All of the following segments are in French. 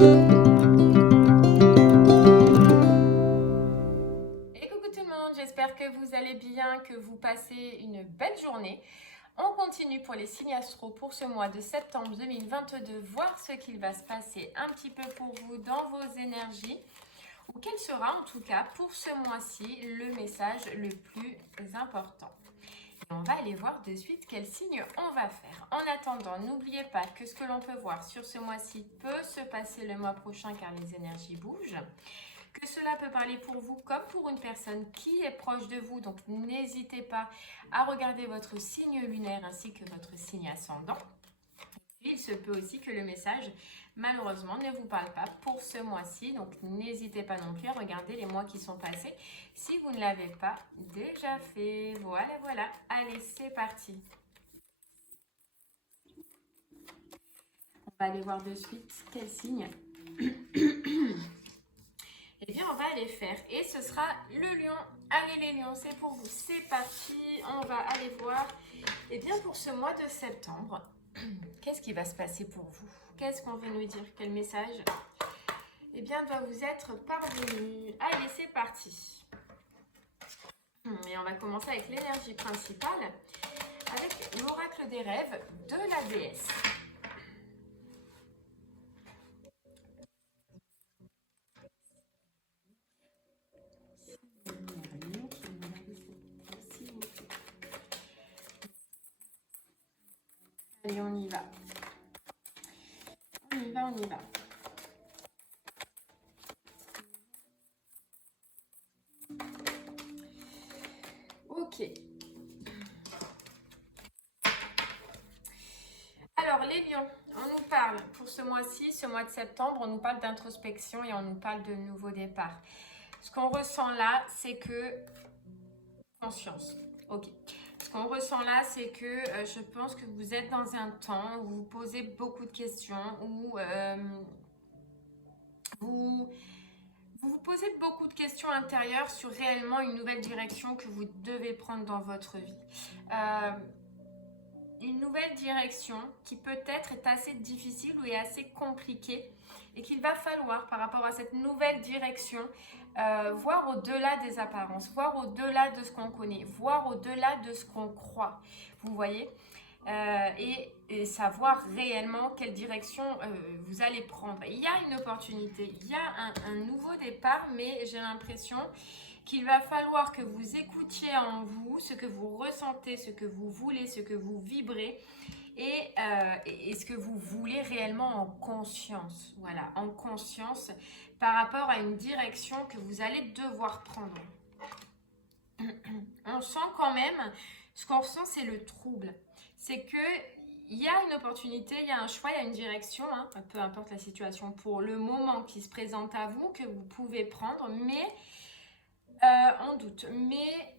Et coucou tout le monde, j'espère que vous allez bien, que vous passez une belle journée. On continue pour les signes astro pour ce mois de septembre 2022, voir ce qu'il va se passer un petit peu pour vous dans vos énergies, ou quel sera en tout cas pour ce mois-ci le message le plus important. Et on va aller voir de suite quel signe on va faire. En attendant, n'oubliez pas que ce que l'on peut voir sur ce mois-ci peut se passer le mois prochain car les énergies bougent. Que cela peut parler pour vous comme pour une personne qui est proche de vous. Donc n'hésitez pas à regarder votre signe lunaire ainsi que votre signe ascendant. Il se peut aussi que le message, malheureusement, ne vous parle pas pour ce mois-ci. Donc n'hésitez pas non plus à regarder les mois qui sont passés si vous ne l'avez pas déjà fait. Voilà, voilà. Allez, c'est parti. On va aller voir de suite quel signe. Eh bien, on va aller faire. Et ce sera le lion. Allez les lions, c'est pour vous. C'est parti. On va aller voir. Eh bien, pour ce mois de septembre, qu'est-ce qui va se passer pour vous? Qu'est-ce qu'on veut nous dire? Quel message, eh bien, doit vous être parvenu? Allez, c'est parti. Et on va commencer avec l'énergie principale, avec l'oracle des rêves de la déesse. Allez, on y va. On y va, on y va. Ok. Alors, les lions, on nous parle pour ce mois-ci, ce mois de septembre, on nous parle d'introspection et on nous parle de nouveau départ. Ce qu'on ressent là, c'est que... Conscience. Ok. Ce qu'on ressent là, c'est que je pense que vous êtes dans un temps où vous posez beaucoup de questions, où vous vous posez beaucoup de questions intérieures sur réellement une nouvelle direction que vous devez prendre dans votre vie. Une nouvelle direction qui peut-être est assez difficile ou est assez compliquée et qu'il va falloir par rapport à cette nouvelle direction voir au-delà des apparences, voir au-delà de ce qu'on connaît, voir au-delà de ce qu'on croit, vous voyez, et savoir réellement quelle direction vous allez prendre. Il y a une opportunité, il y a un nouveau départ, mais j'ai l'impression qu'il va falloir que vous écoutiez en vous ce que vous ressentez, ce que vous voulez, ce que vous vibrez et ce que vous voulez réellement en conscience. Voilà, en conscience par rapport à une direction que vous allez devoir prendre. On sent quand même, ce qu'on ressent, c'est le trouble. C'est que il y a une opportunité, il y a un choix, il y a une direction, hein, peu importe la situation pour le moment qui se présente à vous, que vous pouvez prendre, mais on doute. Mais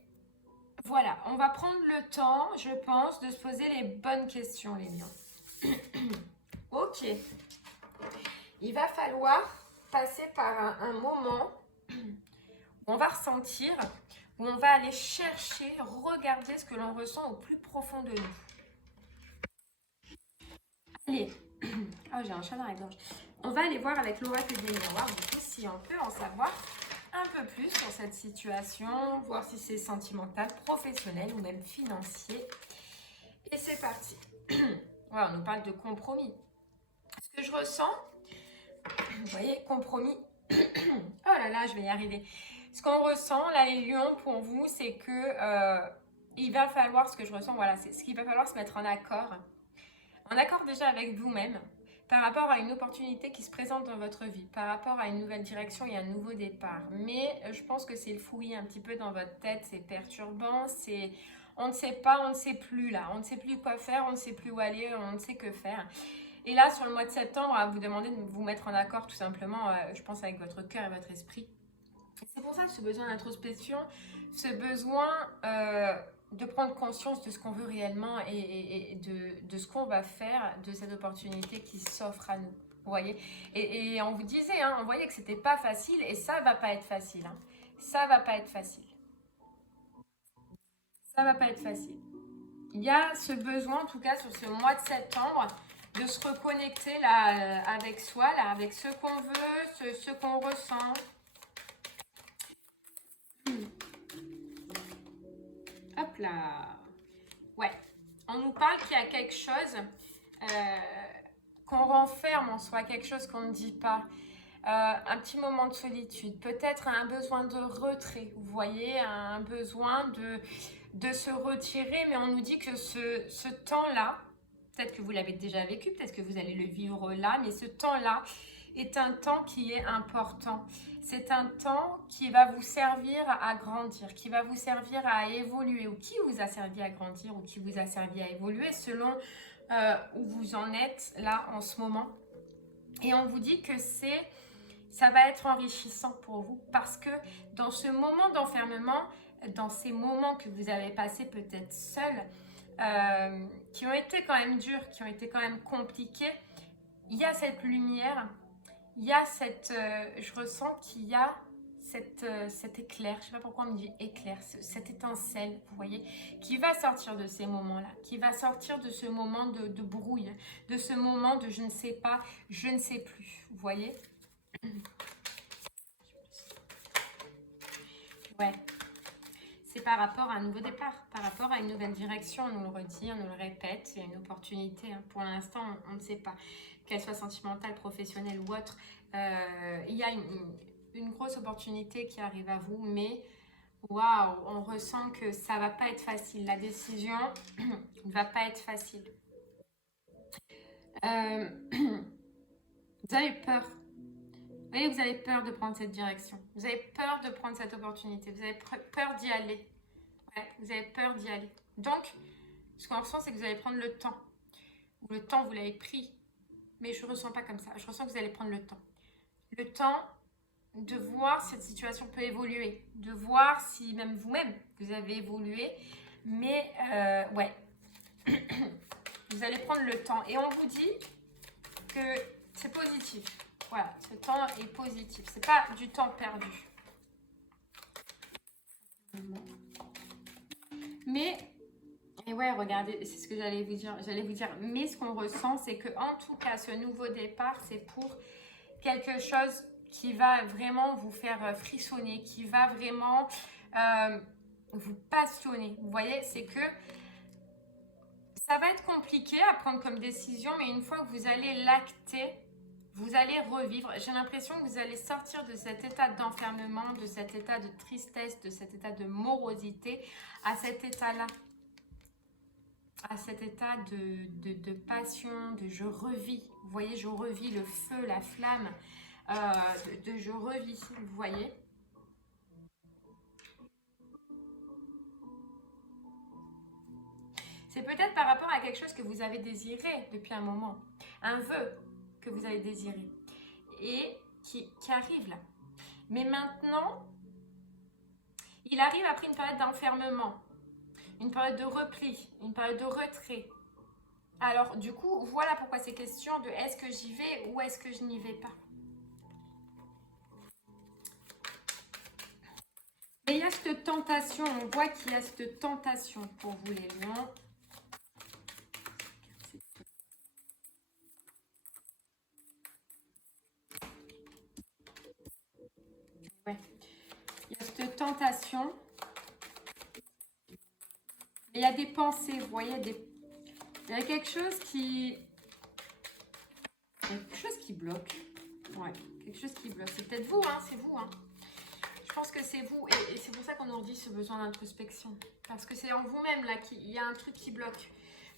voilà, on va prendre le temps, je pense, de se poser les bonnes questions, les lions. Ok. Il va falloir passer par un moment où on va ressentir, où on va aller chercher, regarder ce que l'on ressent au plus profond de nous. Allez. Oh, j'ai un chat dans la gorge. On va aller voir avec l'oracle des miroirs, du coup, si on peut en savoir un peu plus sur cette situation, voir si c'est sentimental, professionnel ou même financier. Et c'est parti. Ouais, on nous parle de compromis. Ce que je ressens, vous voyez, compromis. Oh là là, je vais y arriver. Ce qu'on ressent, là, les lions, pour vous, c'est que il va falloir, ce que je ressens, voilà, c'est ce qu'il va falloir se mettre en accord. En accord déjà avec vous-même, par rapport à une opportunité qui se présente dans votre vie, par rapport à une nouvelle direction et un nouveau départ. Mais je pense que c'est le fouillis un petit peu dans votre tête, c'est perturbant, c'est... On ne sait pas, on ne sait plus là, on ne sait plus quoi faire, on ne sait plus où aller, on ne sait que faire. Et là, sur le mois de septembre, à vous demander de vous mettre en accord tout simplement, je pense, avec votre cœur et votre esprit. C'est pour ça que ce besoin d'introspection, ce besoin de prendre conscience de ce qu'on veut réellement et de ce qu'on va faire de cette opportunité qui s'offre à nous. Vous voyez, et on vous disait, hein, on voyait que c'était pas facile et ça va pas être facile. Hein. Ça va pas être facile. Ça va pas être facile. Il y a ce besoin, en tout cas sur ce mois de septembre, de se reconnecter là avec soi, là, avec ce qu'on veut, ce qu'on ressent. Hop là. Ouais, on nous parle qu'il y a quelque chose qu'on renferme en soi, quelque chose qu'on ne dit pas. Un petit moment de solitude, peut-être un besoin de retrait, vous voyez, un besoin de se retirer, mais on nous dit que ce temps-là, peut-être que vous l'avez déjà vécu, peut-être que vous allez le vivre là, mais ce temps-là est un temps qui est important. C'est un temps qui va vous servir à grandir, qui va vous servir à évoluer, ou qui vous a servi à grandir, ou qui vous a servi à évoluer, selon où vous en êtes là en ce moment. Et on vous dit que ça va être enrichissant pour vous, parce que dans ce moment d'enfermement, dans ces moments que vous avez passés peut-être seuls, qui ont été quand même durs, qui ont été quand même compliqués, il y a cette lumière, il y a cette... je ressens qu'il y a cet éclair, je ne sais pas pourquoi on me dit éclair, cette étincelle, vous voyez, qui va sortir de ces moments-là, qui va sortir de ce moment de brouille, de ce moment de je ne sais pas, je ne sais plus, vous voyez. Ouais, c'est par rapport à un nouveau départ, par rapport à une nouvelle direction, on nous le redit, on nous le répète, il y a une opportunité, hein. Pour l'instant, on ne sait pas, qu'elle soit sentimentale, professionnelle ou autre, il y a une grosse opportunité qui arrive à vous, mais waouh, on ressent que ça ne va pas être facile, la décision ne va pas être facile. Vous avez peur. Vous voyez, vous avez peur de prendre cette direction. Vous avez peur de prendre cette opportunité. Vous avez peur d'y aller. Ouais, vous avez peur d'y aller. Donc, ce qu'on ressent, c'est que vous allez prendre le temps. Ou le temps, vous l'avez pris. Mais je ne ressens pas comme ça. Je ressens que vous allez prendre le temps. Le temps de voir si cette situation peut évoluer. De voir si même vous-même, vous avez évolué. Mais, ouais. Vous allez prendre le temps. Et on vous dit que c'est positif. Voilà, ce temps est positif. C'est pas du temps perdu. Mais, et ouais, regardez, c'est ce que j'allais vous dire. Mais ce qu'on ressent, c'est que en tout cas, ce nouveau départ, c'est pour quelque chose qui va vraiment vous faire frissonner, qui va vraiment vous passionner. Vous voyez, c'est que ça va être compliqué à prendre comme décision, mais une fois que vous allez l'acter, vous allez revivre. J'ai l'impression que vous allez sortir de cet état d'enfermement, de cet état de tristesse, de cet état de morosité, à cet état-là. À cet état de passion, de je revis. Vous voyez, je revis le feu, la flamme, de je revis, vous voyez. C'est peut-être par rapport à quelque chose que vous avez désiré depuis un moment, un vœu que vous avez désiré et qui arrive là. Mais maintenant, il arrive après une période d'enfermement, une période de repli, une période de retrait. Alors du coup, voilà pourquoi c'est question de est-ce que j'y vais ou est-ce que je n'y vais pas. Mais il y a cette tentation, on voit qu'il y a cette tentation pour vous les lions. Ouais. Il y a cette tentation. Il y a des pensées, vous voyez, il y a quelque chose qui... Il y a quelque chose qui bloque. Ouais, quelque chose qui bloque. C'est peut-être vous, hein, c'est vous, hein. Je pense que c'est vous. Et c'est pour ça qu'on nous dit ce besoin d'introspection. Parce que c'est en vous-même, là, qu'il y a un truc qui bloque.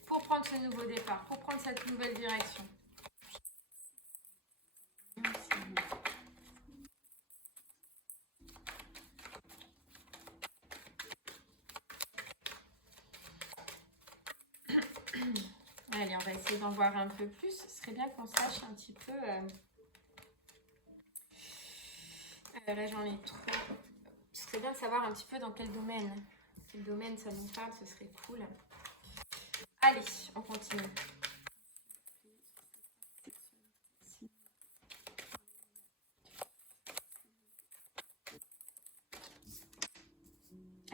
Pour prendre ce nouveau départ, pour prendre cette nouvelle direction. Allez, on va essayer d'en voir un peu plus. Ce serait bien qu'on sache un petit peu... là, j'en ai trop. Ce serait bien de savoir un petit peu dans quel domaine. Quel domaine ça nous parle, ce serait cool. Allez, on continue.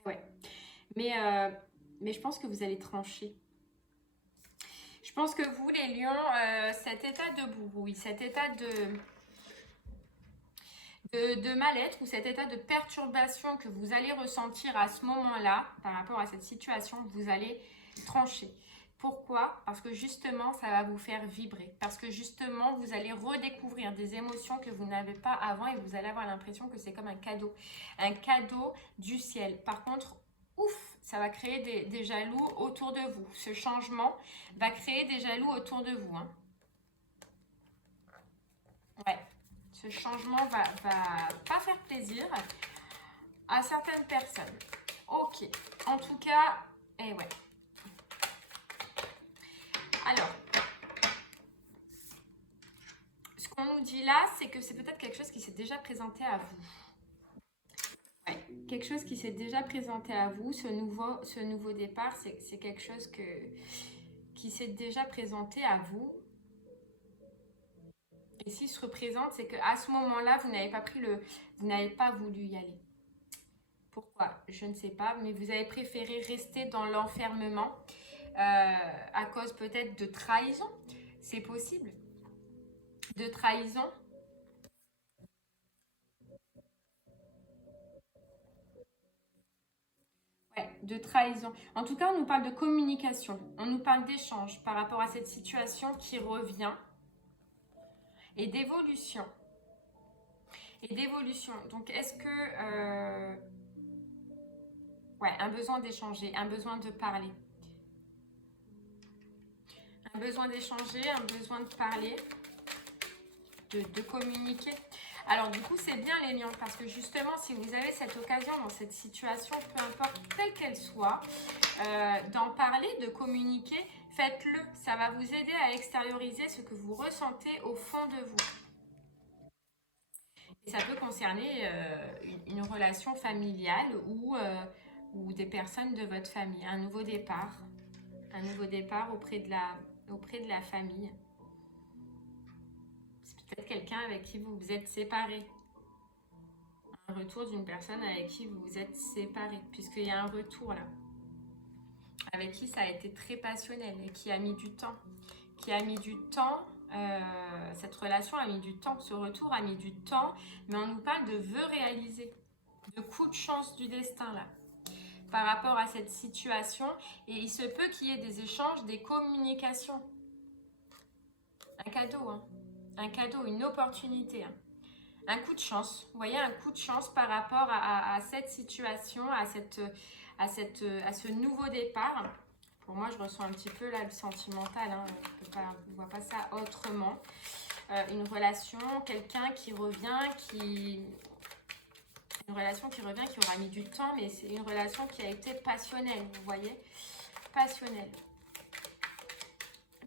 Ouais. Mais je pense que vous allez trancher. Je pense que vous, les lions, cet état de brouille, cet état de mal-être ou cet état de perturbation que vous allez ressentir à ce moment-là, par rapport à cette situation, vous allez trancher. Pourquoi? Parce que justement, ça va vous faire vibrer. Parce que justement, vous allez redécouvrir des émotions que vous n'avez pas avant et vous allez avoir l'impression que c'est comme un cadeau. Un cadeau du ciel. Par contre, ouf, ça va créer des jaloux autour de vous. Ce changement va créer des jaloux autour de vous. Hein. Ouais. Ce changement va pas faire plaisir à certaines personnes. Ok. En tout cas, et ouais. Alors, ce qu'on nous dit là, c'est que c'est peut-être quelque chose qui s'est déjà présenté à vous. Ouais. Quelque chose qui s'est déjà présenté à vous. Ce nouveau départ, c'est quelque chose qui s'est déjà présenté à vous. Et s'il se représente, c'est qu'à ce moment-là, vous n'avez pas voulu y aller. Pourquoi? Je ne sais pas, mais vous avez préféré rester dans l'enfermement à cause peut-être de trahison. C'est possible. De trahison. Ouais, de trahison. En tout cas, on nous parle de communication. On nous parle d'échange par rapport à cette situation qui revient. Et d'évolution. Et d'évolution. Donc, est-ce que... ouais, un besoin d'échanger, un besoin de parler. Un besoin d'échanger, un besoin de parler, de communiquer. Alors du coup, c'est bien les lions parce que justement, si vous avez cette occasion dans cette situation, peu importe telle qu'elle soit, d'en parler, de communiquer, faites-le. Ça va vous aider à extérioriser ce que vous ressentez au fond de vous. Et ça peut concerner une relation familiale ou des personnes de votre famille. Un nouveau départ auprès de la famille. C'est peut-être quelqu'un avec qui vous vous êtes séparés. Un retour d'une personne avec qui vous vous êtes séparés. Puisqu'il y a un retour là. Avec qui ça a été très passionnel et qui a mis du temps. Qui a mis du temps. Cette relation a mis du temps. Ce retour a mis du temps. Mais on nous parle de vœux réalisés. De coups de chance du destin là. Par rapport à cette situation. Et il se peut qu'il y ait des échanges, des communications. Un cadeau, hein. Un cadeau, une opportunité. Hein. Un coup de chance. Vous voyez, un coup de chance par rapport à cette situation, à ce nouveau départ. Pour moi, je ressens un petit peu là le sentimental. Hein. Je ne vois pas ça autrement. Une relation, quelqu'un qui revient, une relation qui revient, qui aura mis du temps, mais c'est une relation qui a été passionnelle, vous voyez, passionnelle.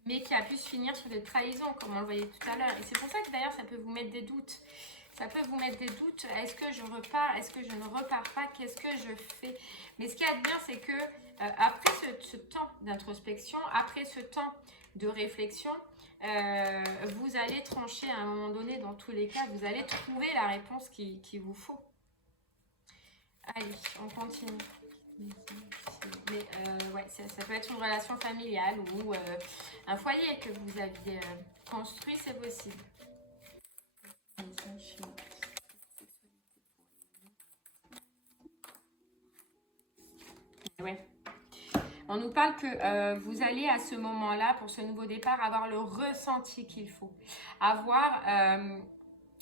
Mais qui a pu se finir sur des trahisons, comme on le voyait tout à l'heure. Et c'est pour ça que d'ailleurs, ça peut vous mettre des doutes. Ça peut vous mettre des doutes. Est-ce que je repars? Est-ce que je ne repars pas? Qu'est-ce que je fais? Mais ce qu'il y a de bien, c'est que après ce temps d'introspection, après ce temps de réflexion, vous allez trancher à un moment donné, dans tous les cas, vous allez trouver la réponse qu'il vous faut. Allez, on continue. Mais ouais, ça peut être une relation familiale ou un foyer que vous aviez construit, c'est possible. Ouais. On nous parle que vous allez à ce moment-là, pour ce nouveau départ, avoir le ressenti qu'il faut. Avoir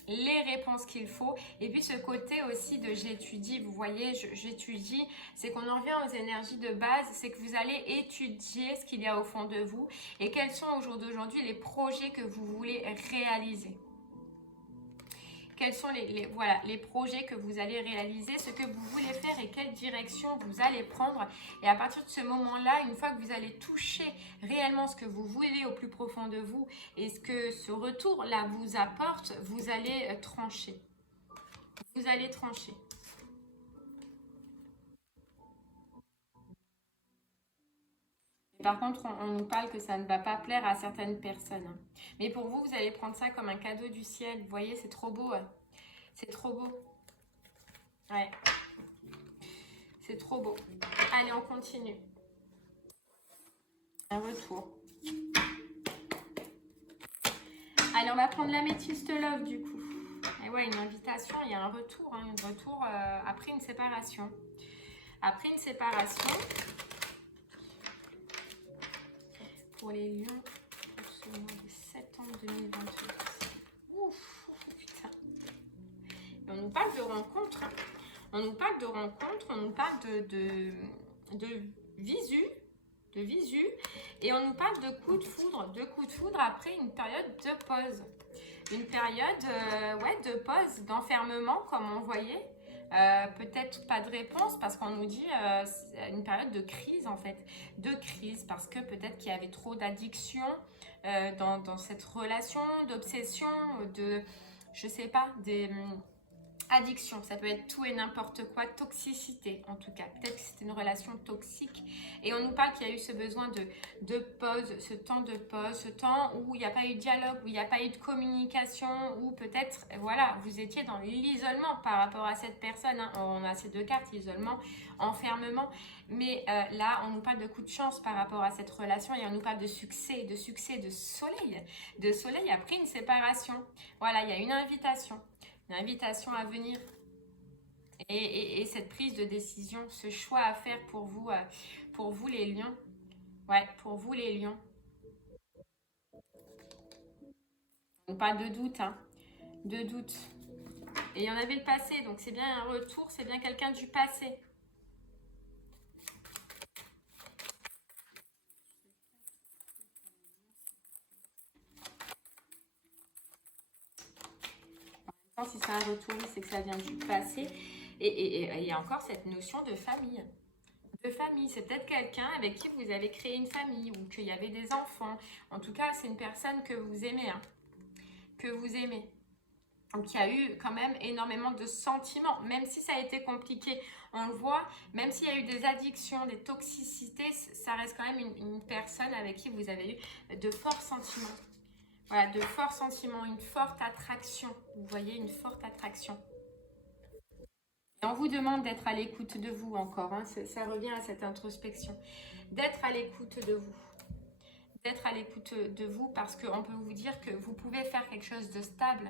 les réponses qu'il faut. Et puis ce côté aussi de j'étudie, vous voyez, j'étudie, c'est qu'on en revient aux énergies de base, c'est que vous allez étudier ce qu'il y a au fond de vous et quels sont au jour d'aujourd'hui les projets que vous voulez réaliser. Quels sont les projets que vous allez réaliser, ce que vous voulez faire et quelle direction vous allez prendre. Et à partir de ce moment-là, une fois que vous allez toucher réellement ce que vous voulez au plus profond de vous et ce que ce retour-là vous apporte, vous allez trancher. Vous allez trancher. Par contre, on nous parle que ça ne va pas plaire à certaines personnes. Mais pour vous, vous allez prendre ça comme un cadeau du ciel. Vous voyez, c'est trop beau. C'est trop beau. Ouais. C'est trop beau. Allez, on continue. Un retour. Allez, on va prendre l'améthyste love du coup. Et ouais, une invitation, il y a un retour, hein, un retour après une séparation. Après une séparation, pour les lions, pour ce mois de septembre 2022. Ouf, putain. Et on nous parle de rencontre, hein. On nous parle de rencontre, on nous parle de visu, et on nous parle de coup de foudre après une période de pause. Une période de pause, d'enfermement, comme on voyait. Peut-être pas de réponse parce qu'on nous dit une période de crise en fait. De crise parce que peut-être qu'il y avait trop d'addiction dans cette relation, d'obsession, je sais pas, addiction, ça peut être tout et n'importe quoi, toxicité en tout cas. Peut-être que c'était une relation toxique. Et on nous parle qu'il y a eu ce besoin de pause, ce temps de pause, ce temps où il n'y a pas eu de dialogue, où il n'y a pas eu de communication, où peut-être, voilà, vous étiez dans l'isolement par rapport à cette personne. Hein. On a ces deux cartes, isolement, enfermement. Mais là, on nous parle de coup de chance par rapport à cette relation et on nous parle de succès, de soleil après une séparation. Voilà, il y a une invitation. Une invitation à venir et cette prise de décision, ce choix à faire pour vous les lions. Ouais, pour vous les lions. On parle de doute, hein, de doute. Et il y en avait le passé, donc c'est bien un retour, c'est bien quelqu'un du passé. Si c'est un retour, c'est que ça vient du passé. Et il y a encore cette notion de famille. De famille, c'est peut-être quelqu'un avec qui vous avez créé une famille ou qu'il y avait des enfants. En tout cas, c'est une personne que vous aimez. Hein, que vous aimez. Donc, il y a eu quand même énormément de sentiments. Même si ça a été compliqué, on le voit. Même s'il y a eu des addictions, des toxicités, ça reste quand même une personne avec qui vous avez eu de forts sentiments. Voilà, de forts sentiments, une forte attraction. Vous voyez, une forte attraction. Et on vous demande d'être à l'écoute de vous encore. Hein, ça revient à cette introspection. D'être à l'écoute de vous. D'être à l'écoute de vous parce qu'on peut vous dire que vous pouvez faire quelque chose de stable.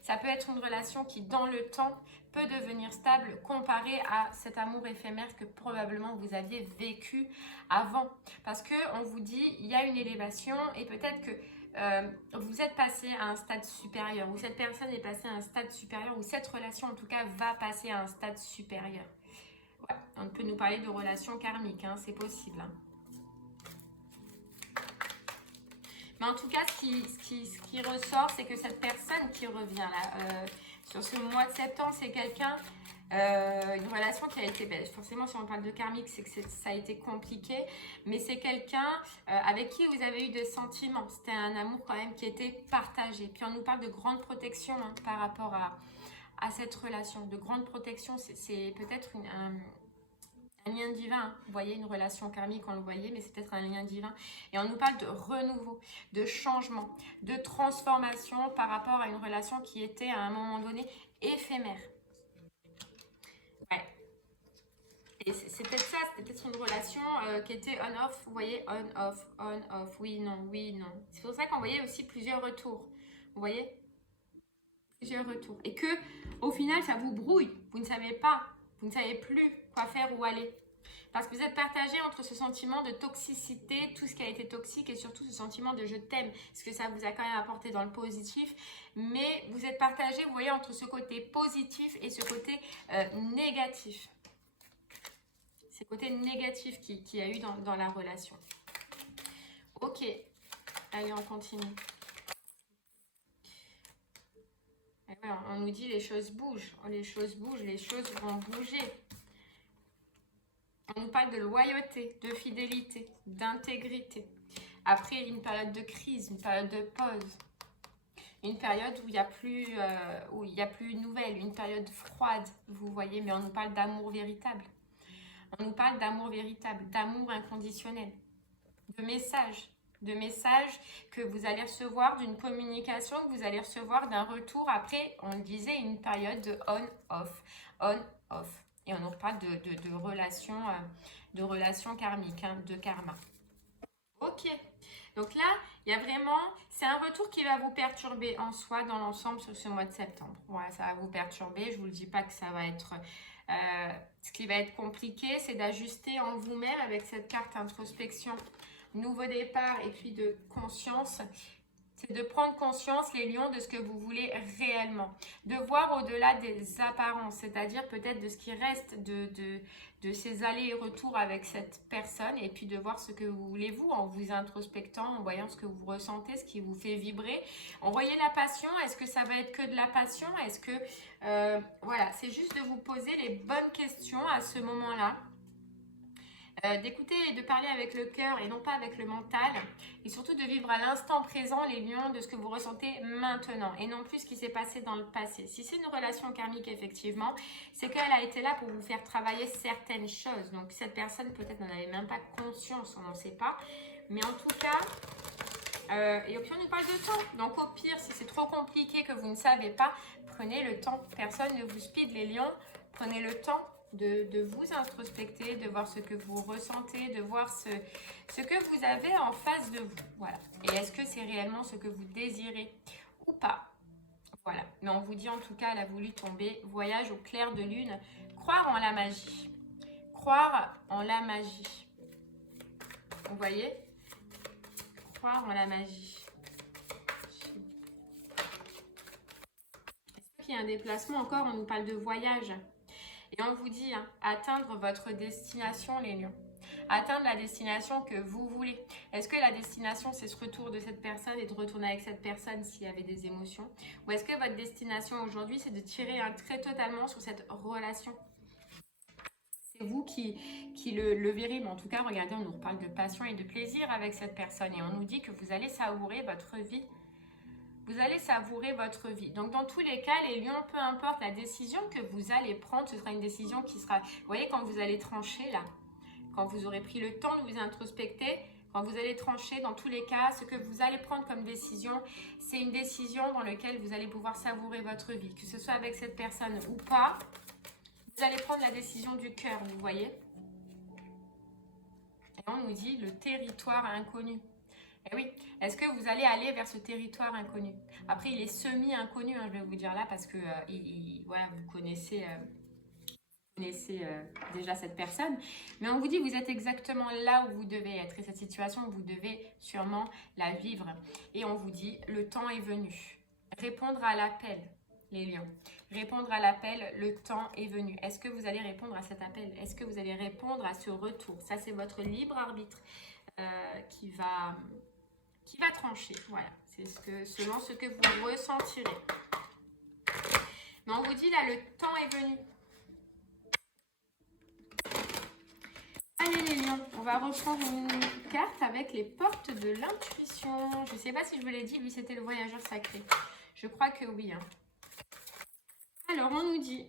Ça peut être une relation qui, dans le temps, peut devenir stable comparé à cet amour éphémère que probablement vous aviez vécu avant. Parce qu'on vous dit, il y a une élévation et peut-être que vous êtes passé à un stade supérieur ou cette personne est passée à un stade supérieur ou cette relation en tout cas va passer à un stade supérieur. Ouais, on peut nous parler de relations karmiques, hein, c'est possible. Hein. Mais en tout cas, ce qui ressort, c'est que cette personne qui revient là, sur ce mois de septembre, c'est quelqu'un, une relation qui a été, forcément si on parle de karmique, c'est que ça a été compliqué, mais c'est quelqu'un avec qui vous avez eu des sentiments. C'était un amour quand même qui était partagé. Puis on nous parle de grande protection hein, par rapport à cette relation. De grande protection, c'est peut-être un lien divin, vous voyez, une relation karmique, on le voyait, mais c'est peut-être un lien divin. Et on nous parle de renouveau, de changement, de transformation par rapport à une relation qui était à un moment donné éphémère. Ouais. Et c'est peut-être ça, c'était peut-être une relation qui était on-off, vous voyez, on-off, oui, non, oui, non. C'est pour ça qu'on voyait aussi plusieurs retours, vous voyez, plusieurs retours. Et que, au final, ça vous brouille, vous ne savez pas, vous ne savez plus quoi faire, où aller. Parce que vous êtes partagé entre ce sentiment de toxicité, tout ce qui a été toxique et surtout ce sentiment de je t'aime, parce que ça vous a quand même apporté dans le positif. Mais vous êtes partagé, vous voyez, entre ce côté positif et ce côté négatif. Ce côté négatif qu'il y a eu dans la relation. Ok, allez, on continue. On nous dit les choses bougent, les choses vont bouger. On nous parle de loyauté, de fidélité, d'intégrité. Après une période de crise, une période de pause, une période où il n'y a plus de nouvelles, une période froide, vous voyez, mais on nous parle d'amour véritable. On nous parle d'amour véritable, d'amour inconditionnel, de messages que vous allez recevoir, d'une communication que vous allez recevoir, d'un retour après, on le disait, une période de on-off. Et on nous parle de relations karmiques, hein, de karma. Ok, Donc là, il y a vraiment, c'est un retour qui va vous perturber en soi dans l'ensemble sur ce mois de septembre. Voilà, ça va vous perturber. Je ne vous le dis pas que ça va être... ce qui va être compliqué, c'est d'ajuster en vous-même avec cette carte introspection, nouveau départ et puis de conscience. C'est de prendre conscience, les lions, de ce que vous voulez réellement. De voir au-delà des apparences, c'est-à-dire peut-être de ce qui reste de ces allers et retours avec cette personne. Et puis de voir ce que vous voulez vous, en vous introspectant, en voyant ce que vous ressentez, ce qui vous fait vibrer. Envoyez la passion, est-ce que ça va être que de la passion? Est-ce que... voilà, c'est juste de vous poser les bonnes questions à ce moment-là. D'écouter et de parler avec le cœur et non pas avec le mental, et surtout de vivre à l'instant présent les lions de ce que vous ressentez maintenant et non plus ce qui s'est passé dans le passé. Si c'est une relation karmique, effectivement, c'est qu'elle a été là pour vous faire travailler certaines choses. Donc cette personne peut-être n'en avait même pas conscience, on n'en sait pas, mais en tout cas, et puis on nous parle de temps. Donc au pire, si c'est trop compliqué que vous ne savez pas, prenez le temps. Personne ne vous speed les lions, prenez le temps de vous introspecter, de voir ce que vous ressentez, de voir ce que vous avez en face de vous. Voilà. Et est-ce que c'est réellement ce que vous désirez ou pas? Voilà. Mais on vous dit en tout cas, elle a voulu tomber. Voyage au clair de lune. Croire en la magie. Croire en la magie. Vous voyez? Croire en la magie. Est-ce qu'il y a un déplacement encore? On nous parle de voyage. Et on vous dit, hein, atteindre votre destination, les lions. Atteindre la destination que vous voulez. Est-ce que la destination, c'est ce retour de cette personne et de retourner avec cette personne s'il y avait des émotions? Ou est-ce que votre destination aujourd'hui, c'est de tirer un trait totalement sur cette relation? C'est vous qui le verrez. Mais en tout cas, regardez, on nous reparle de passion et de plaisir avec cette personne. Et on nous dit que vous allez savourer votre vie. Vous allez savourer votre vie. Donc, dans tous les cas, les lions, peu importe la décision que vous allez prendre, ce sera une décision qui sera... Vous voyez, quand vous allez trancher, là, quand vous aurez pris le temps de vous introspecter, quand vous allez trancher, dans tous les cas, ce que vous allez prendre comme décision, c'est une décision dans laquelle vous allez pouvoir savourer votre vie. Que ce soit avec cette personne ou pas, vous allez prendre la décision du cœur, vous voyez. Et on nous dit le territoire inconnu. Eh oui, est-ce que vous allez aller vers ce territoire inconnu? Après, il est semi-inconnu, hein, je vais vous dire là, parce que voilà, vous connaissez, déjà cette personne. Mais on vous dit, vous êtes exactement là où vous devez être. Et cette situation, vous devez sûrement la vivre. Et on vous dit, le temps est venu. Répondre à l'appel, les lions. Répondre à l'appel, le temps est venu. Est-ce que vous allez répondre à cet appel? Est-ce que vous allez répondre à ce retour? Ça, c'est votre libre arbitre qui va trancher. Voilà, c'est selon ce que vous ressentirez. Mais on vous dit là, le temps est venu. Allez les lions, on va reprendre une carte avec les portes de l'intuition. Je ne sais pas si je vous l'ai dit, lui c'était le voyageur sacré. Je crois que oui. Hein. Alors on nous dit,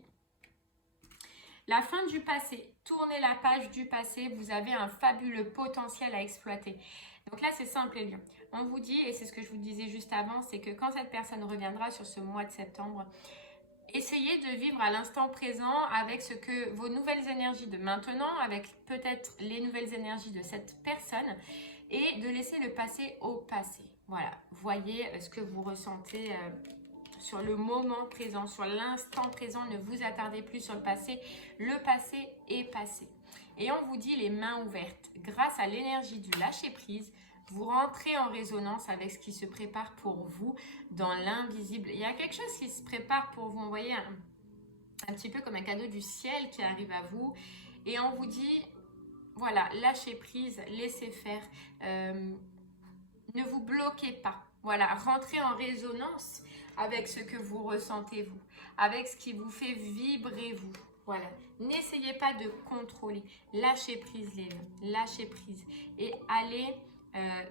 la fin du passé. Tournez la page du passé, vous avez un fabuleux potentiel à exploiter. Donc là, c'est simple les lions. On vous dit, et c'est ce que je vous disais juste avant, c'est que quand cette personne reviendra sur ce mois de septembre, essayez de vivre à l'instant présent avec ce que vos nouvelles énergies de maintenant, avec peut-être les nouvelles énergies de cette personne, et de laisser le passé au passé. Voilà, voyez ce que vous ressentez sur le moment présent, sur l'instant présent. Ne vous attardez plus sur le passé est passé. Et on vous dit les mains ouvertes. Grâce à l'énergie du lâcher-prise, vous rentrez en résonance avec ce qui se prépare pour vous dans l'invisible. Il y a quelque chose qui se prépare pour vous. Vous voyez, un petit peu comme un cadeau du ciel qui arrive à vous. Et on vous dit, voilà, lâchez prise, laissez faire. Ne vous bloquez pas. Voilà, rentrez en résonance avec ce que vous ressentez vous, avec ce qui vous fait vibrer vous. Voilà, n'essayez pas de contrôler. Lâchez prise les lions, lâchez prise. Et allez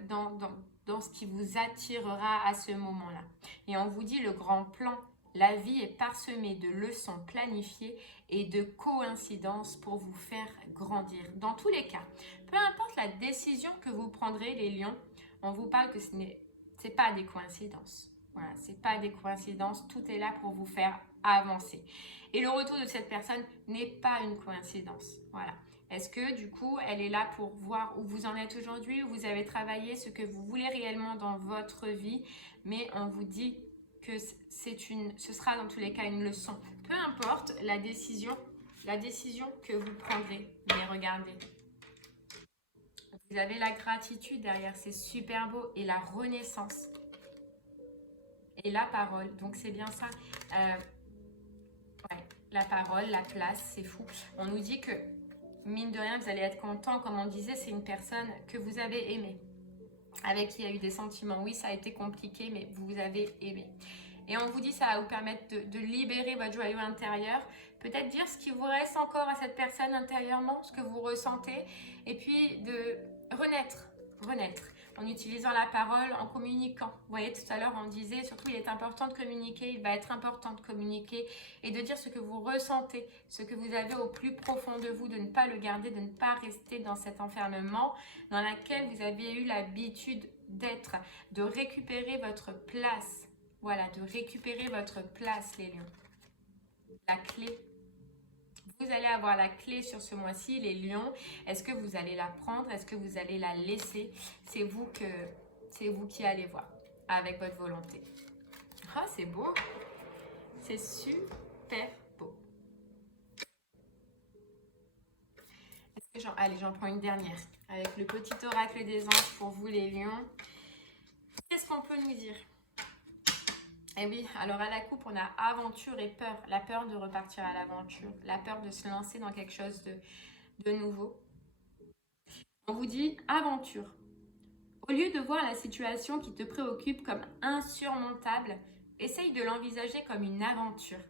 dans ce qui vous attirera à ce moment-là. Et on vous dit le grand plan. La vie est parsemée de leçons planifiées et de coïncidences pour vous faire grandir. Dans tous les cas, peu importe la décision que vous prendrez, les lions, on vous parle que ce n'est pas des coïncidences. Voilà, c'est pas des coïncidences. Tout est là pour vous faire avancer. Et le retour de cette personne n'est pas une coïncidence. Voilà. Est-ce que du coup, elle est là pour voir où vous en êtes aujourd'hui, où vous avez travaillé, ce que vous voulez réellement dans votre vie, mais on vous dit que ce sera dans tous les cas une leçon. Peu importe la décision que vous prendrez, mais regardez. Vous avez la gratitude derrière, c'est super beau, et la renaissance. Et la parole, donc c'est bien ça. Ouais, la parole, la place, c'est fou. On nous dit que, mine de rien, vous allez être content. Comme on disait, c'est une personne que vous avez aimée, avec qui il y a eu des sentiments. Oui, ça a été compliqué, mais vous avez aimé. Et on vous dit, ça va vous permettre de libérer votre joyau intérieur. Peut-être dire ce qui vous reste encore à cette personne intérieurement, ce que vous ressentez. Et puis de renaître en utilisant la parole, en communiquant. Vous voyez, tout à l'heure, on disait, surtout, il est important de communiquer, il va être important de communiquer et de dire ce que vous ressentez, ce que vous avez au plus profond de vous, de ne pas le garder, de ne pas rester dans cet enfermement dans lequel vous avez eu l'habitude d'être, de récupérer votre place. Voilà, de récupérer votre place, les lions. La clé. Vous allez avoir la clé sur ce mois-ci, les lions. Est-ce que vous allez la prendre? Est-ce que vous allez la laisser? C'est vous qui allez voir avec votre volonté. Ah, c'est beau. C'est super beau. Allez, j'en prends une dernière. Avec le petit oracle des anges pour vous, les lions. Qu'est-ce qu'on peut nous dire? Et oui, alors à la coupe, on a aventure et peur. La peur de repartir à l'aventure. La peur de se lancer dans quelque chose de nouveau. On vous dit aventure. Au lieu de voir la situation qui te préoccupe comme insurmontable, essaye de l'envisager comme une aventure.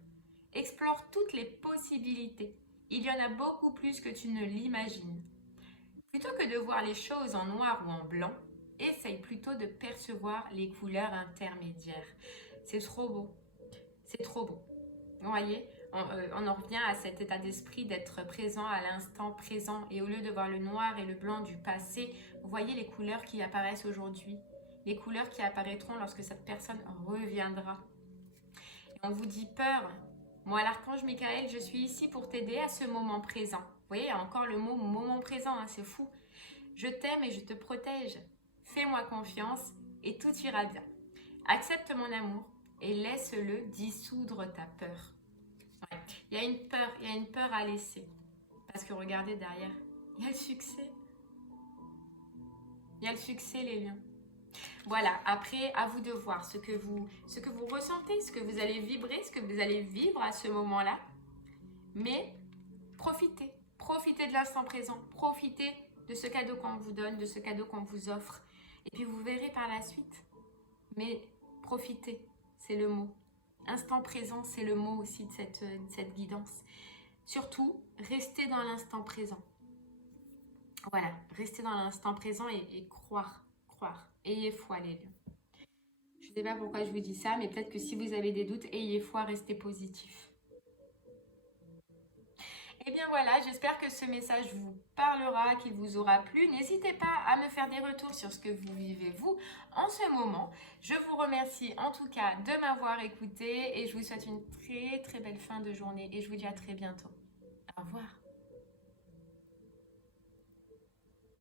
Explore toutes les possibilités. Il y en a beaucoup plus que tu ne l'imagines. Plutôt que de voir les choses en noir ou en blanc, essaye plutôt de percevoir les couleurs intermédiaires. C'est trop beau. C'est trop beau. Vous voyez, on en revient à cet état d'esprit d'être présent à l'instant présent. Et au lieu de voir le noir et le blanc du passé, vous voyez les couleurs qui apparaissent aujourd'hui. Les couleurs qui apparaîtront lorsque cette personne reviendra. Et on vous dit peur. Moi, l'archange Michael, je suis ici pour t'aider à ce moment présent. Vous voyez, il y a encore le mot moment présent, hein, c'est fou. Je t'aime et je te protège. Fais-moi confiance et tout ira bien. Accepte mon amour et laisse-le dissoudre ta peur. Ouais. Il y a une peur à laisser. Parce que regardez derrière, il y a le succès. Il y a le succès, les lions. Voilà, après, à vous de voir ce que vous ressentez, ce que vous allez vibrer, ce que vous allez vivre à ce moment-là. Mais profitez. Profitez de l'instant présent. Profitez de ce cadeau qu'on vous donne, de ce cadeau qu'on vous offre. Et puis vous verrez par la suite. Mais profitez, c'est le mot. Instant présent, c'est le mot aussi de cette guidance. Surtout, restez dans l'instant présent. Voilà, restez dans l'instant présent et croire. Ayez foi, les lions. Je ne sais pas pourquoi je vous dis ça, mais peut-être que si vous avez des doutes, ayez foi, restez positif. Et bien voilà, j'espère que ce message vous parlera, qu'il vous aura plu. N'hésitez pas à me faire des retours sur ce que vous vivez, vous, en ce moment. Je vous remercie en tout cas de m'avoir écouté et je vous souhaite une très très belle fin de journée et je vous dis à très bientôt. Au revoir.